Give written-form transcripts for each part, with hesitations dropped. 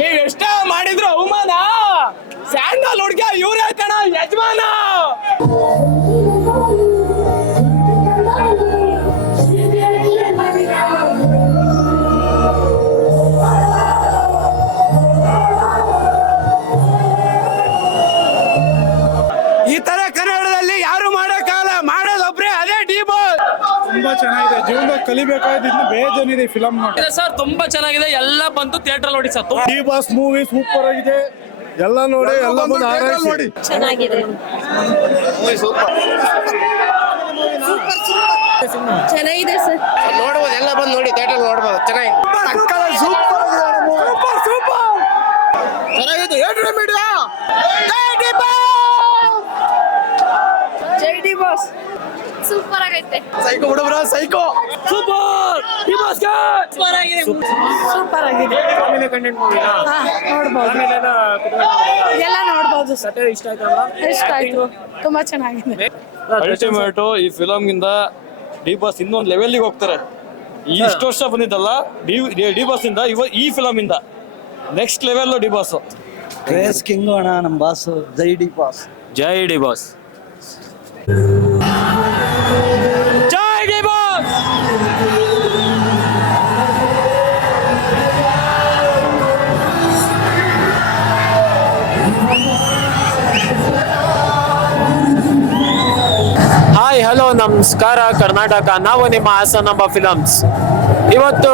ನೀವ್ ಎಷ್ಟೇ ಮಾಡಿದ್ರು ಅವಮಾನ. ಸ್ಯಾಂಡಲ್ ಹುಡ್ಗ ಇವ್ರೇ ಕಣ ಯಜಮಾನ. ಈ ತರ ಕನ್ನಡದಲ್ಲಿ ಯಾರು ಮಾಡಕ್ಕಾಗಲ್ಲ, ಮಾಡೋದೊಬ್ರೆ, ಅದೇ ಡಿ ಬಾಸ್. ತುಂಬಾ ಚೆನ್ನಾಗಿದೆ, ಜೀವನದಾಗ ಕಲಿಬೇಕಾದ ಇನ್ನು ಬೇಜಾನಿದೆ ಫಿಲಂ ನೋಡಿ ಸರ್. ತುಂಬಾ ಚೆನ್ನಾಗಿದೆ, ಎಲ್ಲ ಬಂದು ಥಿಯೇಟರ್ ನೋಡಿ sir. D boss movie super ಆಗಿದೆ, ಎಲ್ಲ ನೋಡಿ, ಎಲ್ಲ ಬಂದು ನೋಡಿ. ಚೆನ್ನಾಗಿದೆ, ಚೆನ್ನಾಗಿದೆ ಸರ್. ನೋಡ್ಬೋದು, ಎಲ್ಲ ಬಂದು ನೋಡಿ, ಥಿಯೇಟರ್ ನೋಡ್ಬೋದು. ಚೆನ್ನಾಗಿದೆ, ಸೂಪರ್ ಚೆನ್ನಾಗಿದೆ. ಹೇಳ್ರಿ ಮೀಡಿಯಾ ಜೈ ಡಿ ಬಾಸ್. ಸೂಪರ್ ಆಗೈತೆ. ಸೈಕೋ ಹುಡುಗ್ರ, psycho super. D boss super ಆಗಿದೆ, ಸೂಪರ್ ಆಗಿದೆ. ಫ್ಯಾಮಿಲಿ ಕಂಟೆಂಟ್ ಮೂವಿನಾ ನೋಡ್ಬೋದು, ಎಲ್ಲ ನೋಡ್ಬೋದು ಸರ್. ಇಷ್ಟ ಆಯ್ತಾ? ಇಷ್ಟ ಆಯ್ತು, ತುಂಬಾ ಚೆನ್ನಾಗಿದೆ. ಅಲ್ಟಿಮೇಟ್ ಈ ಫಿಲಮ್ ಗಿಂದ ಡಿ ಬಾಸ್ ಇನ್ನೊಂದು ಲೆವೆಲ್ಗೆ ಹೋಗ್ತಾರೆ. ಇಷ್ಟು ವರ್ಷ ಬಂದಿದ್ದಲ್ಲ ಡಿ ಬಾಸ್ ಇಂದ ಈ ಫಿಲಮ್ ಇಂದ next level D boss. Craze king ಅಣ್ಣ ನಮ್ಮ ಬಾಸ್. ಜೈ ಡಿ ಬಾಸ್. ಜೈ ಡಿ ಬಾಸ್. ಜೈ ಡಿ ಬಾಸ್. ಹಾಯ್, ಹಲೋ, ನಮಸ್ಕಾರ ಕರ್ನಾಟಕ. ನಾವು ನಿಮ್ಮ ಹಾಸನಾಂಬ ಫಿಲಮ್ಸ್. ಇವತ್ತು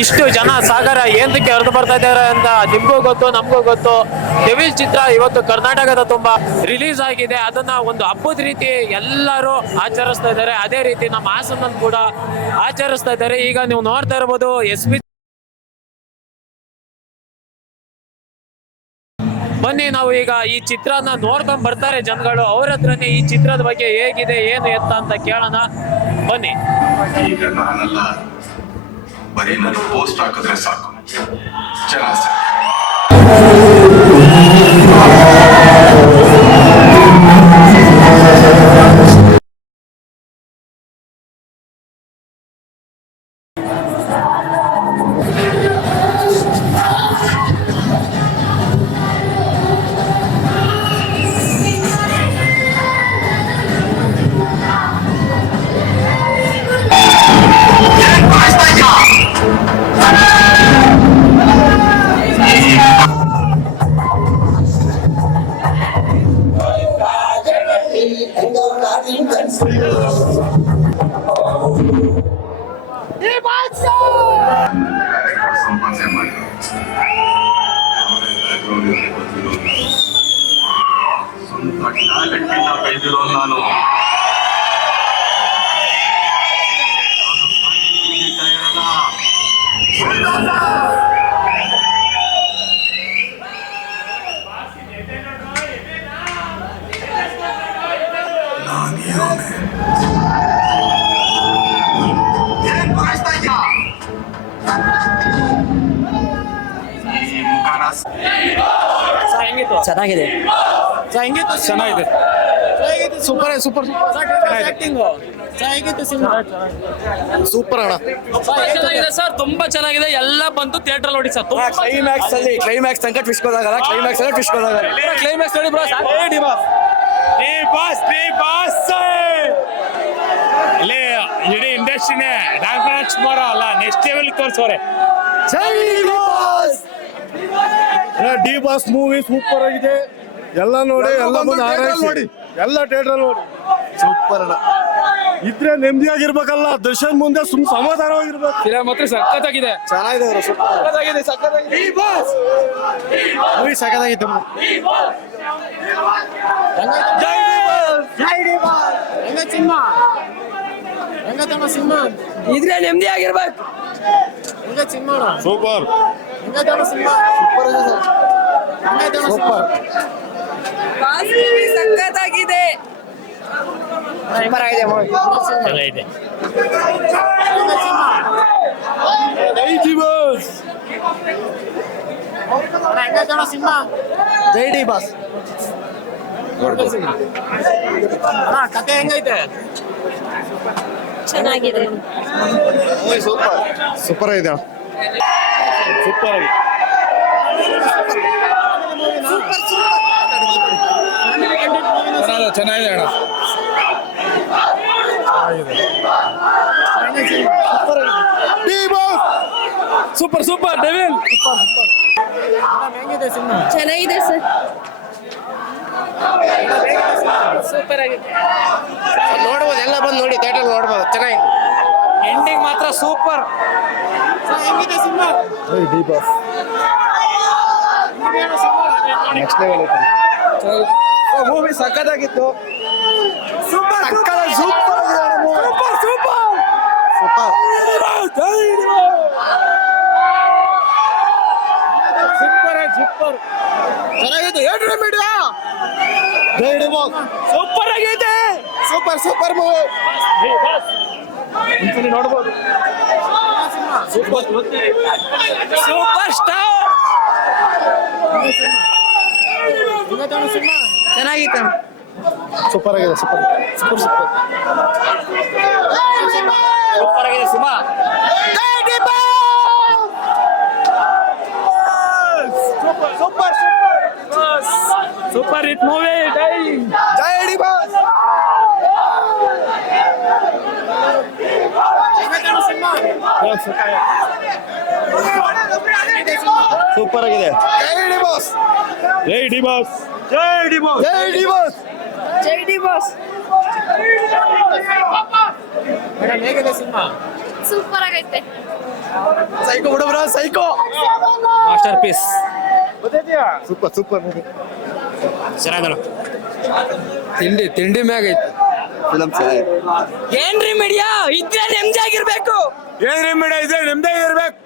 ಇಷ್ಟು ಜನ ಸಾಗರ ಏನಕ್ಕೆ ಹರಿದು ಬರ್ತಾ ಇದ್ದಾರೆ ಅಂತ ನಿಮ್ಗೂ ಗೊತ್ತು, ನಮಗೂ ಗೊತ್ತು. ಡೆವಿಲ್ ಚಿತ್ರ ಇವತ್ತು ಕರ್ನಾಟಕದ ತುಂಬಾ ರಿಲೀಸ್ ಆಗಿದೆ. ಅದನ್ನ ಒಂದು ಹಬ್ಬದ ರೀತಿ ಎಲ್ಲರೂ ಆಚರಿಸ್ತಾ ಇದ್ದಾರೆ. ಅದೇ ರೀತಿ ನಮ್ಮ ಹಾಸನಲ್ಲಿ ಕೂಡ ಆಚರಿಸ್ತಾ ಇದ್ದಾರೆ. ಈಗ ನೀವು ನೋಡ್ತಾ ಇರ್ಬೋದು, SP. ಬನ್ನಿ, ನಾವು ಈಗ ಈ ಚಿತ್ರನ ನೋಡ್ಕೊಂಡ್ ಬರ್ತಾರೆ ಜನಗಳು. ಅವ್ರ ಹತ್ರನೇ ಈ ಚಿತ್ರದ ಬಗ್ಗೆ ಹೇಗಿದೆ, ಏನು ಎತ್ತ ಅಂತ ಕೇಳೋಣ. ಬನ್ನಿ. ಈಗ ನಾನಲ್ಲ, ಬರೀ ನಾನು ಪೋಸ್ಟ್ ಹಾಕಿದ್ರೆ ಸಾಕು, ಜನ ಸಂಪಾದನೆ ಮಾಡಿ ಸ್ವಂತ ಟ್ಯಾಲೆಂಟಿಂದ ಬೆಳೆದಿರೋ ನಾನು ಚೆನ್ನಾಗಿದೆ, ಚೆನ್ನಾಗಿದೆ. ಸೂಪರ್ ಸೂಪರ್ ಸೂಪರ್ ಅಣ್ಣ. ಚೆನ್ನಾಗಿದೆ ಸರ್, ತುಂಬಾ ಚೆನ್ನಾಗಿದೆ. ಎಲ್ಲ ಬಂದು ಥಿಯೇಟರ್ ನೋಡಿ ಸರ್. ಕ್ಲೈಮ್ಯಾಕ್ಸ್ ತನಕ ಟ್ವಿಸ್ಟ್ ಕೊಡೋದಾಗಲ್ಲ. ಕ್ಲೈಮ್ಯಾಕ್ಸ್ ನೋಡಿ ಬ್ರೋ. ಡಿ ಬಾಸ್ ಇಲ್ಲಿ ಇಡೀ ಇಂಡಸ್ಟ್ರಿನೇ ಡಾಕ್ಟರ್ ರಾಜ್ಕುಮಾರ್ ಅಲ್ಲ, ನೆಕ್ಸ್ಟ್ ಲೆವೆಲ್ ತೋರಿಸೋರೆ. ಡಿ ಬಾಸ್ ಮೂವಿ ಸೂಪರ್ ಆಗಿದೆ, ಎಲ್ಲ ನೋಡಿ, ಎಲ್ಲ ಬಂದು ನೋಡಿ, ಎಲ್ಲ ಥಿಯೇಟರ್ ನೋಡಿ. ಸೂಪರ್ ಅಣ್ಣ. ಇದ್ರೆ ನೆಮ್ಮದಿಯಾಗಿರ್ಬೇಕಲ್ಲ, ದರ್ಶನ್ ಮುಂದೆ ಸಮಾಧಾನವಾಗಿರ್ಬೇಕು. ಫಿಲಮ್ ಮಾತ್ರ ಸಖತ್ತಾಗಿದೆ, ಚೆನ್ನಾಗಿದೆ, ಸಖತ್ತಾಗಿದೆ. ಮೂವಿ ಸಖತ್ತಾಗಿತ್ತು. ಇದ್ರೆ ನೆಮ್ಮದಿ ಆಗಿರ್ಬೇಕು. ಸೂಪರ್ ಸಖತ್ತಾಗಿದೆ. ಚೆನ್ನಾಗಿದೆ. ಜೈ ಡಿ ಬಾಸ್. ಕತೆ ಹೆಂಗೈತೆ? ಚೆನ್ನಾಗಿದೆ, ಸೂಪರ್ ಇದೆ, ಸೂಪರ್ ಆಗಿ ಚೆನ್ನಾಗಿದೆ ಅಣ್ಣ. Super super devil. ಚೆನ್ನಾಗಿದೆ ಸರ್. ಸೂಪರ್ ಆಗಿದೆ. ನೋಡ್ಬೋದು, ಎಲ್ಲ ಬಂದು ನೋಡಿ, ಥಿಯೇಟರ್ ನೋಡ್ಬೋದು, ಚೆನ್ನಾಗಿದೆ. ಎಂಡಿಂಗ್ ಮಾತ್ರ ಸೂಪರ್. ಹೆಂಗಿದೆ cinema? D boss next level ಐತೆ. ಮೂವಿ ಸಕ್ಕತ್ತಾಗಿತ್ತು. ಸೂಪರ್ ಸೂಪರ್ ಸೂಪರ್ ಸೂಪರ್ ಚೆನ್ನಾಗಿತ್ತು. ಏನ್ರಿ ಮೀಡಿಯಾ ಜೈ ಡಿ ಬಾಸ್. ಸೂಪರ್ ಆಗೈತೆ. ಸೂಪರ್ ಸೂಪರ್ ಮೂವಿ ನೋಡ್ಬೋದು. Super star. ಚೆನ್ನಾಗಿತ್ತು. ಸೂಪರ್ ಆಗಿದೆ. ಸೂಪರ್ ಸೂಪರ್ ಸೂಪರ್ ಸೂಪರ್ ಆಗಿದೆ cinema. Super super hit movie. ಜೈ ಡಿ ಬಾಸ್. ಸೂಪರ್ ಆಗಿದೆ. ಜೈ ಡಿ ಬಾಸ್. ಜೈ ಡಿ ಬಾಸ್. ಜೈ ಡಿ ಬಾಸ್. ಜೈ ಡಿ ಬಾಸ್. ಜೈ ಡಿ ಬಾಸ್. ಹೇಗಿದೆ ಸಿನಿಮಾ? ಸೂಪರ್ ಆಗೈತೆ. ಸೈಕೋ ಹುಡುಗ್ರ, psycho master piece. Super super movie. ಚೆನ್ನಾಗಲ್ಲ. ತಿಂಡಿ ಮ್ಯಾಗ ಐತಿ ಫಿಲಮ್ ಚೆನ್ನಾಗಿದೆ. ಏನ್ರಿ ಮೀಡಿಯಾ ಇದ್ರೆ ನೆಮ್ಮದಿ ಆಗಿರ್ಬೇಕು. ಏನ್ರಿ ಮೇಡ ಇದೆ, ನಿಮ್ದೇ ಇರ್ಬೇಕು.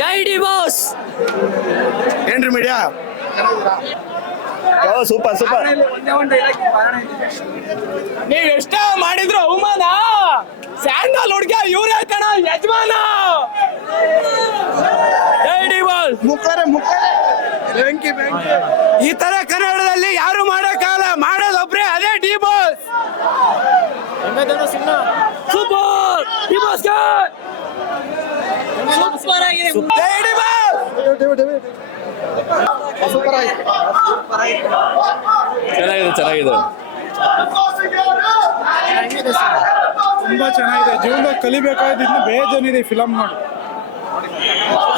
ಜೈ ಡಿ ಬಾಸ್. ಏನ್ರಿ ಮೀಡಿಯಾ ಸೂಪರ್ ಸೂಪರ್. ನೀವ್ ಎಷ್ಟ ಮಾಡಿದ್ರು ಅವಮಾನ. ಸ್ಯಾಂಡಲ್ ಹುಡ್ಗ ಇವ್ರೇ ಕಣ ಯಜಮಾನ. ಜೈ ಡಿ ಬಾಸ್. ಈ ತರ ಕನ್ನಡದಲ್ಲಿ ಯಾರು ಮಾಡಕ್ಕಾಗಲ್ಲ, ಮಾಡೋದೊಬ್ರೆ, ಅದೇ D boss. Super D boss. Super ಆಗಿದೆ. ಜೈ ಡಿ ಬಾಸ್. ಸೂಪರ್ ಆಗಿದೆ. ಚೆನ್ನಾಗಿದೆ. ತುಂಬಾ ಚೆನ್ನಾಗಿದೆ. ಜೀವನದಲ್ಲಿ ಕಲಿಬೇಕಾದ ಇನ್ನು ಬೇಜಾನಿದೆ ಫಿಲಮ್ ನೋಡಿ.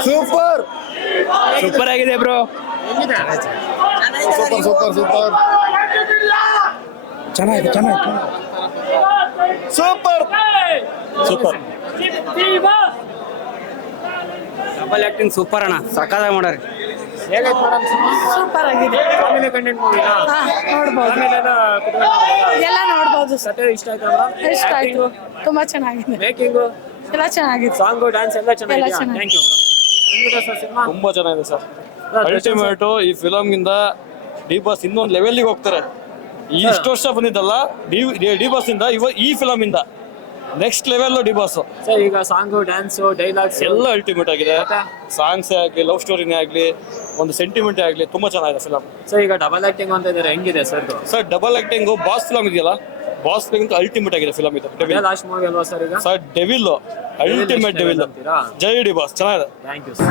ಸೂಪರ್ ಸೂಪರ್ ಆಗಿದೆ ಬ್ರೋ. ಸೂಪರ್ ಸೂಪರ್ ಸೂಪರ್ ಚೆನ್ನಾಗಿದೆ. Super super. Double acting super ಅಣ್ಣ, ಸಕ್ಕತ್ತಾಗಿ ಮಾಡ್ಯಾರ. ಸೂಪರ್ ಆಗಿದೆ. ಫ್ಯಾಮಿಲಿ ಕಂಟೆಂಟ್ ಮೂವಿನಾ? ಹಾ, ನೋಡ್ಬೋದು. ಎಲ್ಲ ನೋಡ್ಬೋದು ಸರ್. ಇಷ್ಟ ಆಯ್ತಾ? ಇಷ್ಟ ಆಯ್ತು. ತುಂಬಾ ಚೆನ್ನಾಗಿದೆ. ಮೇಕಿಂಗು, ಎಲ್ಲ ಚೆನ್ನಾಗಿದೆ. ಸಾಂಗು, ಡ್ಯಾನ್ಸ್ ಎಲ್ಲ ಚೆನ್ನಾಗಿದೆ. ಎಲ್ಲ ಚೆನ್ನಾಗಿದೆ. Thank you madam. Sir cinema ತುಂಬಾ ಚೆನ್ನಾಗಿದೆ ಸರ್. ಅಲ್ಟಿಮೇಟ್. ಈ ಫಿಲಮ್ ಇಂದ ಡಿ ಬಾಸ್ ಇನ್ನೊಂದು ಲೆವೆಲ್ಗೆ ಹೋಗ್ತಾರೆ. ಇಷ್ಟು ವರ್ಷ ಬಂದಿದ್ದಲ್ಲ ಡಿ ಬಾಸ್ ಇಂದ ಈ ಫಿಲಮ್ ಇಂದ next level D boss. Sir ಈಗ ಸಾಂಗು, ಡ್ಯಾನ್ಸು, ಡೈಲಾಗ್ಸ್ ಎಲ್ಲ ಅಲ್ಟಿಮೇಟ್ ಆಗಿದೆ. ಸಾಂಗ್ಸ್ ಆಗ್ಲಿ, ಲವ್ ಸ್ಟೋರಿನೇ ಆಗ್ಲಿ, ಒಂದು ಸೆಂಟಿಮೆಂಟ್ ಆಗ್ಲಿ, ತುಂಬಾ ಚೆನ್ನಾಗಿದೆ ಫಿಲಮ್. ಸರ್ ಈಗ ಡಬಲ್ ಆಕ್ಟಿಂಗ್ ಅಂತ ಇದ್ದಾರೆ, ಹೆಂಗಿದೆ sir? Sir double acting boss film ಇದೆಯಲ್ಲ, ಬಾಸ್ ಫಿಲಮ್ ಅಲ್ಟಿಮೇಟ್ ಆಗಿದೆ ಫಿಲಮ್ ಇದು. ಲಾಸ್ಟ್ ಮೂವಿ ಅಲ್ವಾ ಸರ್ ಈಗ? Sir devil, ultimate devil. ಅಂತೀರಾ? ಜೈ ಡಿ ಬಾಸ್. ಚೆನ್ನಾಗಿದೆ. Thank you sir.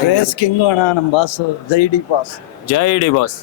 Craze king ಅಣ್ಣ ನಮ್ಮ ಬಾಸ್. ಜೈ ಡಿ ಬಾಸ್. ಜೈ ಡಿ ಬಾಸ್.